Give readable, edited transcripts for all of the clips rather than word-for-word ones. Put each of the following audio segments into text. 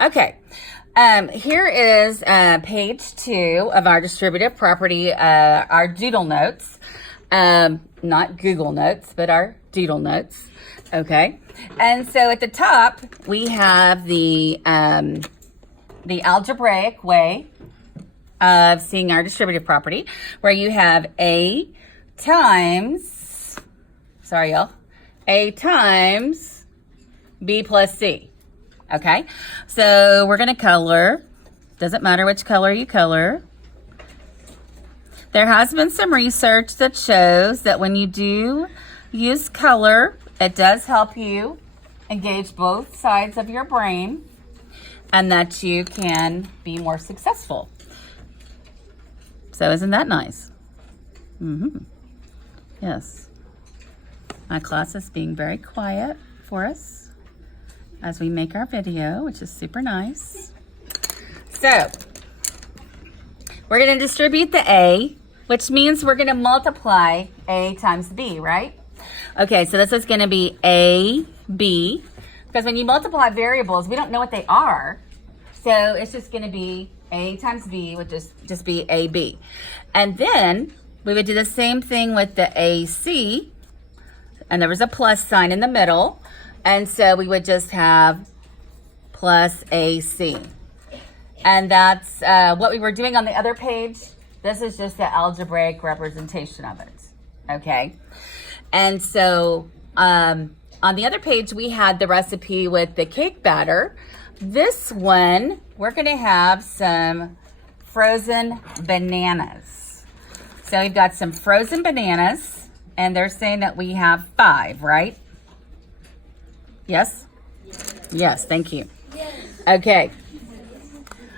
Okay. Here is page 2 of our distributive property, our doodle notes. Not Google Notes, but our doodle notes. Okay. And so at the top, we have the algebraic way of seeing our distributive property, where you have A times B plus C. Okay, so we're going to color. Doesn't matter which color you color. There has been some research that shows that when you do use color, it does help you engage both sides of your brain and that you can be more successful. So isn't that nice? Yes. My class is being very quiet for us as we make our video, which is super nice. So we're going to distribute the A, which means we're going to multiply A times B, right? Okay, so this is going to be A, B, because when you multiply variables, we don't know what they are. So it's just going to be A times B would just be AB. And then we would do the same thing with the AC, and there was a plus sign in the middle. And so we would just have plus AC. And that's what we were doing on the other page. This is just the algebraic representation of it, okay? And so on the other page, we had the recipe with the cake batter. This one, we're gonna have some frozen bananas. So we've got some frozen bananas, and they're saying that we have 5, right? Yes? Yes, thank you. Okay.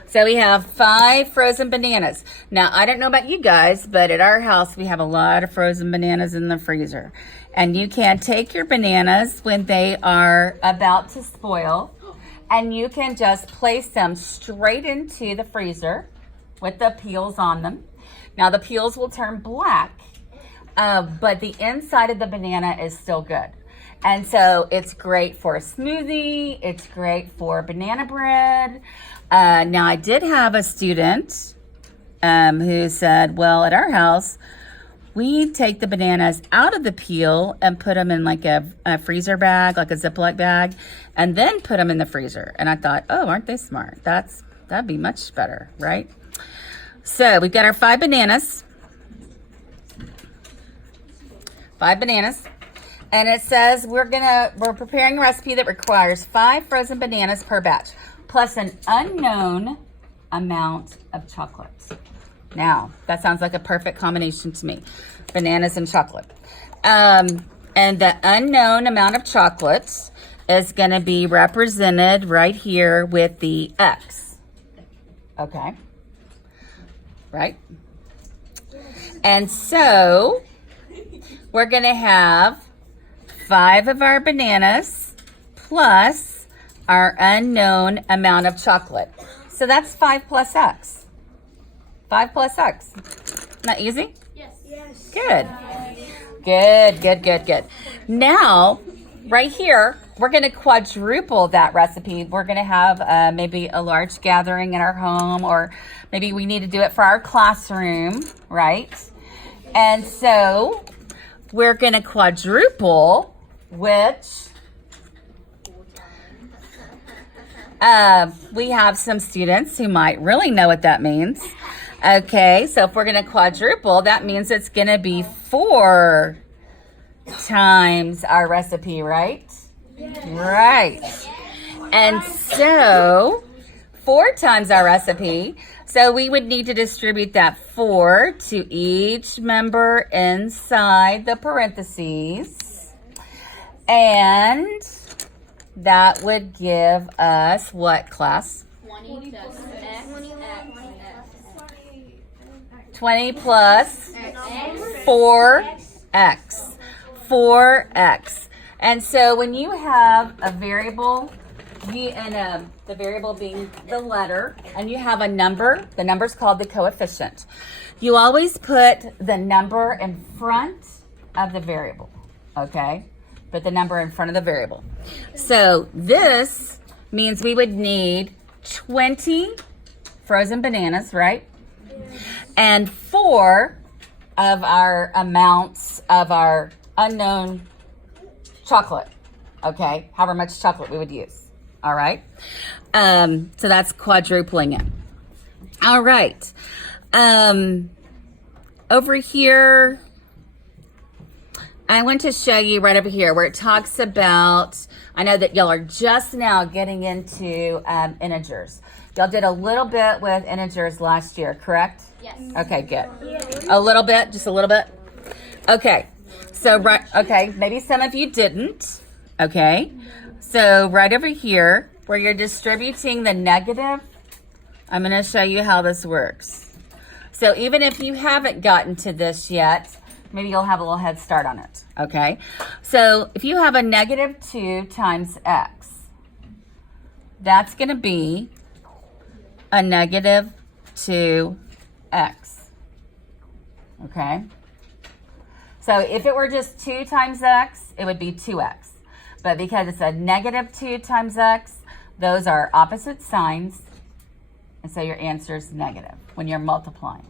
So we have 5 frozen bananas. Now, I don't know about you guys, but at our house, we have a lot of frozen bananas in the freezer. And you can take your bananas when they are about to spoil, and you can just place them straight into the freezer with the peels on them. Now, the peels will turn black, but the inside of the banana is still good. And so it's great for a smoothie. It's great for banana bread. Now, I did have a student who said, well, at our house, we take the bananas out of the peel and put them in like a freezer bag, like a Ziploc bag, and then put them in the freezer. And I thought, oh, aren't they smart? That'd be much better, right? So we've got our 5 bananas. 5 bananas. And it says we're preparing a recipe that requires 5 frozen bananas per batch, plus an unknown amount of chocolate. Now, that sounds like a perfect combination to me. Bananas and chocolate. And the unknown amount of chocolate is going to be represented right here with the X. Okay. Right? And so, we're going to have 5 of our bananas plus our unknown amount of chocolate. So that's 5 plus X. 5 plus X. Not easy? Yes. Good. Good. Now, right here, we're going to quadruple that recipe. We're going to have maybe a large gathering in our home, or maybe we need to do it for our classroom, right? And so we're going to quadruple, which we have some students who might really know what that means. Okay, so if we're going to quadruple, that means it's going to be 4 times our recipe, right? Yes. Right. And so 4 times our recipe. So we would need to distribute that 4 to each member inside the parentheses. And that would give us what, class? 20 plus X. 20 plus 4X. 4X. And so when you have a variable, the variable being the letter, and you have a number, the number's called the coefficient. You always put the number in front of the variable, okay? Put the number in front of the variable. So this means we would need 20 frozen bananas, right? And 4 of our amounts of our unknown chocolate, okay? However much chocolate we would use, all right? So that's quadrupling it. All right. Over here, I want to show you right over here where it talks about, I know that y'all are just now getting into integers. Y'all did a little bit with integers last year, correct? Yes. Okay, good. A little bit, just a little bit? Okay, so okay, maybe some of you didn't, okay? So right over here, where you're distributing the negative, I'm gonna show you how this works. So even if you haven't gotten to this yet, maybe you'll have a little head start on it, okay? So if you have a negative 2 times x, that's gonna be a negative 2x, okay? So if it were just 2 times x, it would be 2x. But because it's a negative 2 times x, those are opposite signs, and so your answer is negative when you're multiplying.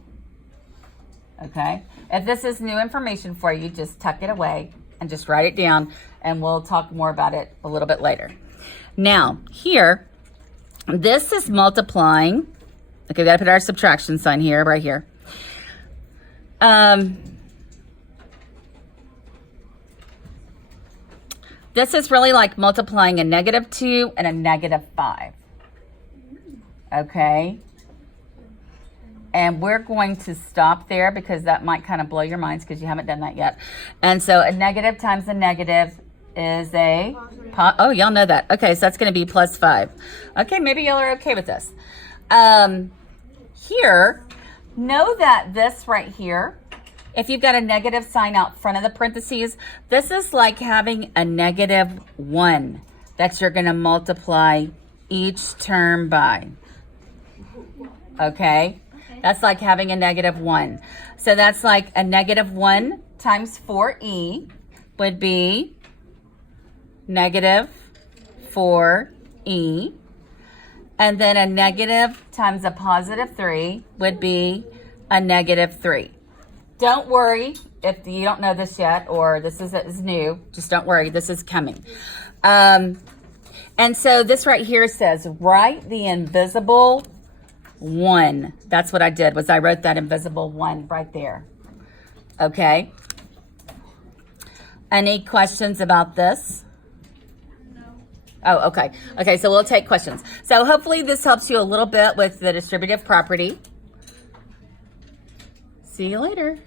Okay? If this is new information for you, just tuck it away and just write it down, and we'll talk more about it a little bit later. Now, here, this is multiplying. Okay, we got to put our subtraction sign here, right here. This is really like multiplying a negative 2 and a negative 5. Okay? And we're going to stop there because that might kind of blow your minds because you haven't done that yet. And so a negative times a negative is a, oh, y'all know that. Okay, so that's going to be plus 5. Okay, maybe y'all are okay with this. Here, know that this right here, if you've got a negative sign out front of the parentheses, this is like having a negative 1 that you're going to multiply each term by. Okay? That's like having a negative 1. So that's like a negative 1 times 4e would be negative 4e. And then a negative times a positive 3 would be a negative 3. Don't worry if you don't know this yet or this is new. Just don't worry. This is coming. And so this right here says, write the invisible 1. That's what I did, was I wrote that invisible 1 right there. Okay? Any questions about this? No. Oh, okay. Okay, so we'll take questions. So hopefully this helps you a little bit with the distributive property. See you later.